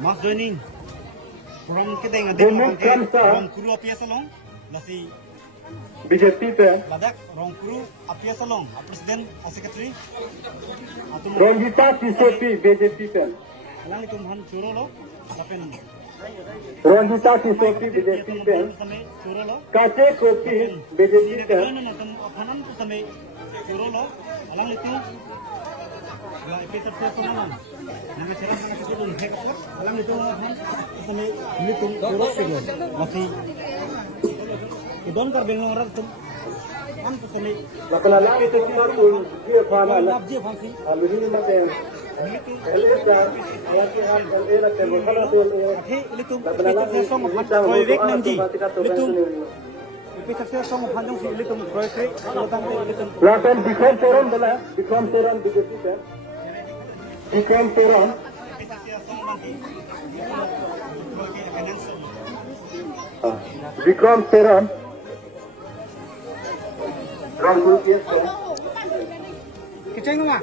Mas joining from kita yang ada from Kuru Apia Salong, nasi BJP पे Ladak from Kuru Apia Salong, Presiden Secretary. Rongita TCP BJP पे Alang itu man curo lo, tapi Rongita TCP BJP पे curo lo. काचे copy BJP पे Apanan tu sampai curo lo, alang itu. Gak episode saya tu mana? Nanti cerah mana kita tu hack apa? Alang itu kan sampai ini tu curo sih masih. Idon kar bengang rat tu. Kan tu sampai. Lakalala itu cuma tu dia fana lah. Labje fasi. Aluri mate. Elisa, lagi hal elera terbuka tu. Itu episode song proyek nanti. Itu episode song panjang sih itu proyek tentang itu. Lakan Bikram Teran bela, Bikram Teran BJP पे Bikram Teran Bikram Teran Rangkul kes पे Keceng nama?